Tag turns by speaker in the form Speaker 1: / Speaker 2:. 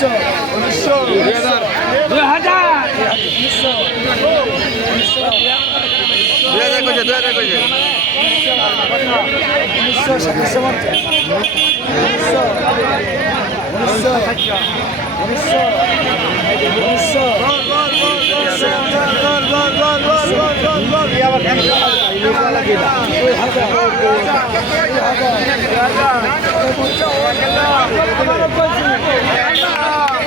Speaker 1: উনিশশো উনিশশো
Speaker 2: দুই হাজার
Speaker 3: কইছে
Speaker 1: উনিশশো সাতাশশো উনিশশো উনিশশো উনিশশো উনিশশো দুই হাজার দুই হাজার